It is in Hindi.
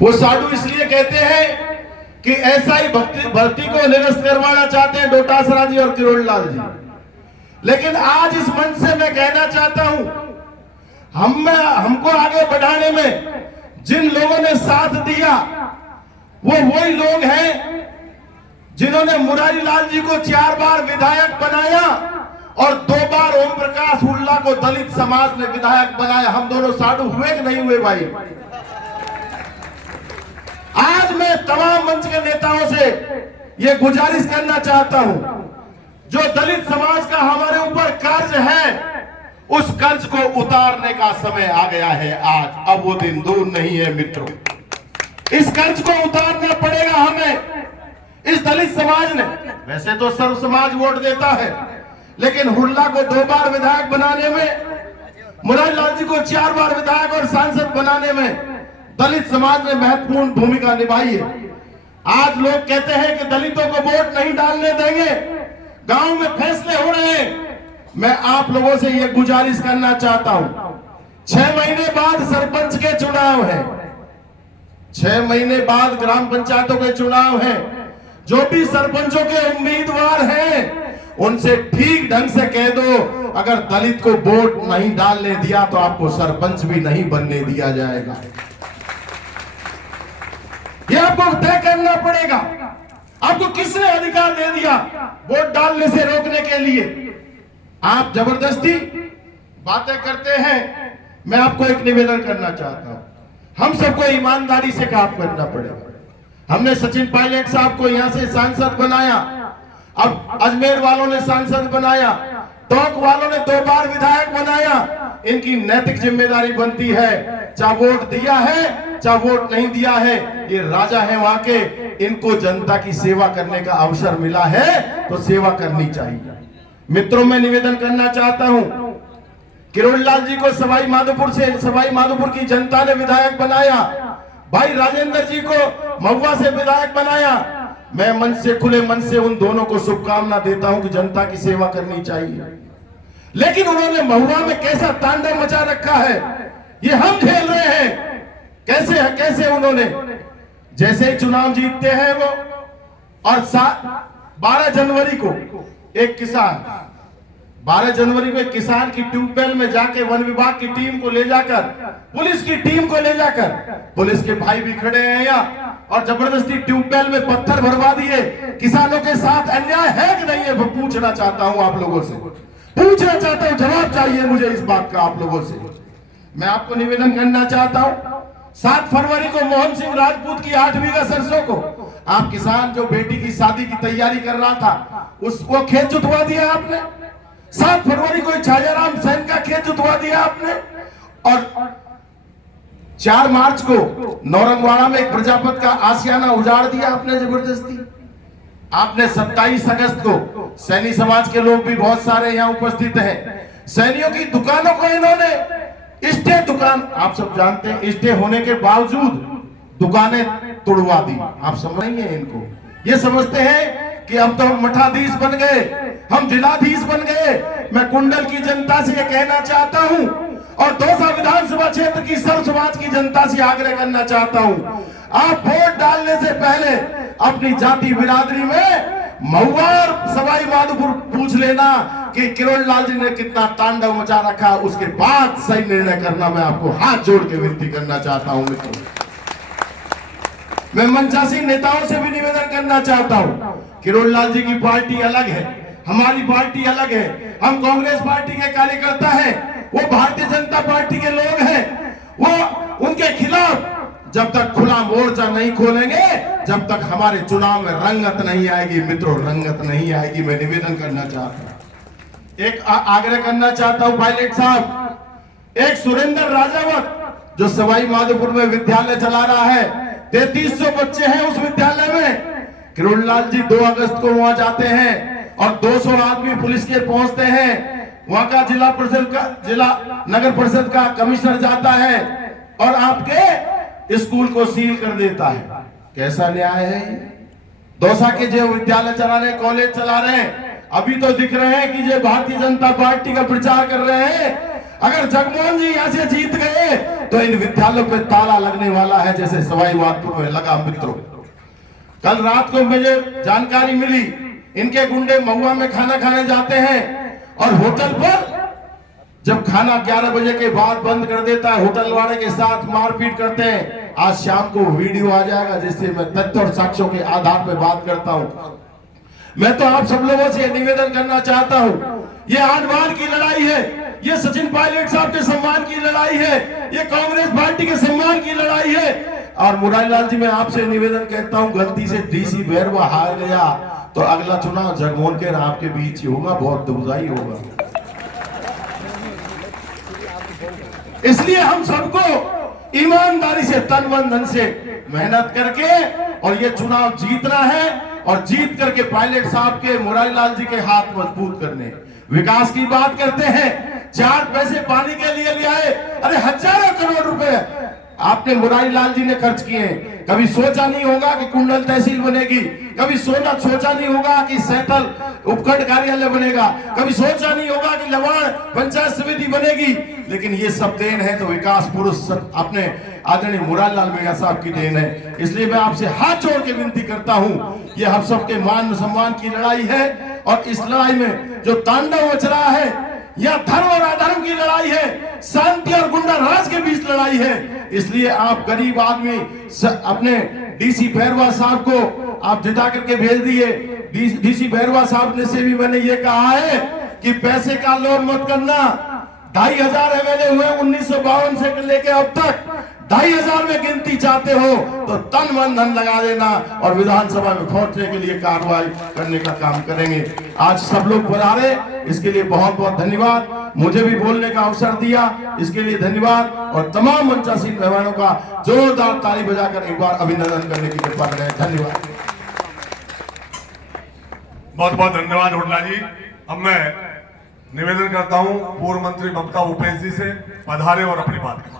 वो साधु इसलिए कहते हैं कि ऐसा ही भर्ती को निरस्त करवाना चाहते हैं डोटासरा जी और किरोड़लाल जी। लेकिन आज इस मंच से मैं कहना चाहता हूं, हमको आगे बढ़ाने में जिन लोगों ने साथ दिया वो वही लोग हैं जिन्होंने मुरारी लाल जी को 4 बार विधायक बनाया और 2 बार ओम प्रकाश हुड्डा को दलित समाज ने विधायक बनाया। हम दोनों साधु हुए कि नहीं हुए भाई? आज मैं तमाम मंच के नेताओं से यह गुजारिश करना चाहता हूं, जो दलित समाज का हमारे ऊपर कर्ज है उस कर्ज को उतारने का समय आ गया है आज। अब वो दिन दूर नहीं है मित्रों, इस कर्ज को उतारना पड़ेगा हमें। इस दलित समाज ने, वैसे तो सर्व समाज वोट देता है, लेकिन हुड्डा को 2 बार विधायक बनाने में, मुरारी लाल जी को 4 बार विधायक और सांसद बनाने में दलित समाज ने महत्वपूर्ण भूमिका निभाई है। आज लोग कहते हैं कि दलितों को वोट नहीं डालने देंगे, गांव में फैसले हो रहे हैं। मैं आप लोगों से यह गुजारिश करना चाहता हूं, 6 महीने बाद सरपंच के चुनाव है, 6 महीने बाद ग्राम पंचायतों के चुनाव है। जो भी सरपंचों के उम्मीदवार हैं उनसे ठीक ढंग से कह दो, अगर दलित को वोट नहीं डालने दिया तो आपको सरपंच भी नहीं बनने दिया जाएगा। यह आपको तय करना पड़ेगा। आपको किसने अधिकार दे दिया वोट डालने से रोकने के लिए? आप जबरदस्ती बातें करते हैं। मैं आपको एक निवेदन करना चाहता हूं, हम सबको ईमानदारी से काम करना पड़ेगा। हमने सचिन पायलट साहब को यहां से सांसद बनाया, अब अजमेर वालों ने सांसद बनाया, टोंक वालों ने 2 बार विधायक बनाया। इनकी नैतिक जिम्मेदारी बनती है, चाहे वोट दिया है चाहे वोट नहीं दिया है, ये राजा है वहां के, इनको जनता की सेवा करने का अवसर मिला है तो सेवा करनी चाहिए। मित्रों, मैं निवेदन करना चाहता हूं, किरोड़लाल जी को सवाई माधोपुर की जनता ने विधायक बनाया, भाई राजेंद्र जी को महुआ से विधायक बनाया। मैं मन से, खुले मन से उन दोनों को शुभकामना देता हूं कि जनता की सेवा करनी चाहिए। लेकिन उन्होंने महुआ में कैसा तांडव मचा रखा है ये हम झेल रहे हैं। कैसे उन्होंने, जैसे ही चुनाव जीतते हैं वो, और 12 जनवरी को एक किसान, 12 जनवरी को किसान की ट्यूबवेल में जाके वन विभाग की टीम को ले जाकर, पुलिस की टीम को ले जाकर, पुलिस के भाई भी खड़े हैं यहाँ, और जबरदस्ती ट्यूबवेल में पत्थर भरवा दिए। किसानों के साथ अन्याय है कि नहीं है? वो पूछना चाहता हूं आप लोगों से, पूछना चाहता हूं, जवाब चाहिए मुझे इस बात का आप लोगों से। मैं आपको निवेदन करना चाहता हूं, 7 फरवरी को मोहन सिंह राजपूत की 8 बीघा सरसों को आप किसान जो बेटी की शादी की तैयारी कर रहा था उसको खेत जुतवा दिया आपने। 7 फरवरी को छाजाराम सैन का खेत जुतवा दिया आपने, और 4 मार्च को नौरंगवाड़ा में एक प्रजापति का आशियाना उजाड़ दिया आपने जबरदस्ती। आपने 27 अगस्त को, सैनी समाज के लोग भी बहुत सारे यहाँ उपस्थित हैं, सैनियों की दुकानों को इन्होंने स्टे, दुकान आप सब जानते हैं, स्टे होने के बावजूद दुकानें तोड़वा दी। आप समझ रही हैं इनको? ये समझते हैं कि अब तो हम मठाधीश बन गए, हम जिलाधीश बन गए। मैं कुंडल की जनता से ये कहना चाहता हूं, और दौसा विधानसभा क्षेत्र की सर्व समाज की जनता से आग्रह करना चाहता हूं, आप वोट डालने से पहले अपनी जाति बिरादरी में महुआ और सवाई माधोपुर पूछ लेना कि किरोड़लाल जी ने कितना तांडव मचा रखा, उसके बाद सही निर्णय करना। मैं आपको हाथ जोड़ के विनती करना चाहता हूं मित्रों। मैं मंचासी नेताओं से भी निवेदन करना चाहता हूं, किरोड़लाल जी की पार्टी अलग है, हमारी पार्टी अलग है। हम कांग्रेस पार्टी के कार्यकर्ता हैं, वो भारतीय जनता पार्टी के लोग हैं। वो उनके खिलाफ जब तक खुला मोर्चा नहीं खोलेंगे, जब तक हमारे चुनाव में रंगत नहीं आएगी मित्रों, रंगत नहीं आएगी। मैं निवेदन करना चाहता हूं, एक आग्रह करना चाहता हूं पायलट साहब, एक सुरेंद्र राजावत जो सवाई माधोपुर में विद्यालय चला रहा है, 3300 बच्चे हैं उस विद्यालय में। किरोड़लाल जी 2 अगस्त को वहां जाते हैं और 200 आदमी पुलिस के पहुंचते हैं। वहां का जिला नगर परिषद का कमिश्नर जाता है और आपके स्कूल को सील कर देता है। कैसा न्याय है? दौसा के जो विद्यालय चला रहे, कॉलेज चला रहे हैं, अभी तो दिख रहे हैं कि जो भारतीय जनता पार्टी का प्रचार कर रहे हैं। अगर जगमोहन जी यहां से जीत गए तो इन विद्यालयों पे ताला लगने वाला है, जैसे सवाई माधोपुर में लगा। मित्रों, कल रात को मुझे जानकारी मिली, इनके गुंडे महुआ में खाना खाने जाते हैं और होटल पर जब खाना 11 बजे के बाद बंद कर देता है, होटल वाले के साथ मारपीट करते हैं। आज शाम को वीडियो आ जाएगा, जिससे मैं तथ्य और साक्ष्यों के आधार पर बात करता हूं। मैं तो आप सब लोगों से निवेदन करना चाहता हूं, ये आडवाण की लड़ाई है, ये सचिन पायलट साहब के सम्मान की लड़ाई है, ये कांग्रेस पार्टी के सम्मान की लड़ाई है। और मुरारीलाल जी, मैं आपसे निवेदन कहता हूं, गलती से डीसी बैरवा हार गया तो अगला चुनाव जगमोहन के आपके बीच ही होगा, बहुत दुखदाई होगा। इसलिए हम सबको ईमानदारी से, तन मन धन से मेहनत करके और ये चुनाव जीतना है, और जीत करके पायलट साहब के, मुरारीलाल जी के हाथ मजबूत करने। विकास की बात करते हैं, 4 पैसे पानी के लिए ले आए, अरे हजारों करोड़ रुपए आपने मुरारीलाल जी ने खर्च किए। कभी सोचा नहीं होगा कि कुंडल तहसील बनेगी, कभी सोचा नहीं होगा कि सैथल उपखंड कार्यालय बनेगा, कभी सोचा नहीं होगा कि लवाण पंचायत समिति बनेगी, लेकिन ये सब देन है तो विकास पुरुष अपने आदरणीय मुरारीलाल मीणा साहब की देन है। इसलिए मैं आपसे हाथ जोड़ के विनती करता हूं, ये हम सबके मान सम्मान की लड़ाई है, और इस लड़ाई में जो तांडव मच रहा है, यह धर्म और अधर्म की लड़ाई है, शांति और गुंडा राज के बीच लड़ाई है। इसलिए आप गरीब आदमी अपने डीसी बैरवा साहब को आप जिता करके भेज दिए। डीसी बैरवा साहब ने से भी मैंने ये कहा है कि पैसे का लोन मत करना। 2500 एमएलए हुए 1952 से लेके अब तक, 2500 में गिनती चाहते हो तो तन मन धन लगा देना और विधानसभा में पहुंचने के लिए कार्रवाई करने का काम करेंगे। आज सब लोग बुलारे, इसके लिए बहुत बहुत धन्यवाद। मुझे भी बोलने का अवसर दिया, इसके लिए धन्यवाद, और तमाम मंचासीन मेहमानों का जोरदार ताली बजाकर एक बार अभिनंदन करने की कृपा करें। धन्यवाद। बहुत बहुत धन्यवाद हुड्डा जी। अब मैं निवेदन करता हूं पूर्व मंत्री ममता भूपेश जी से, पधारे और अपनी बात करें।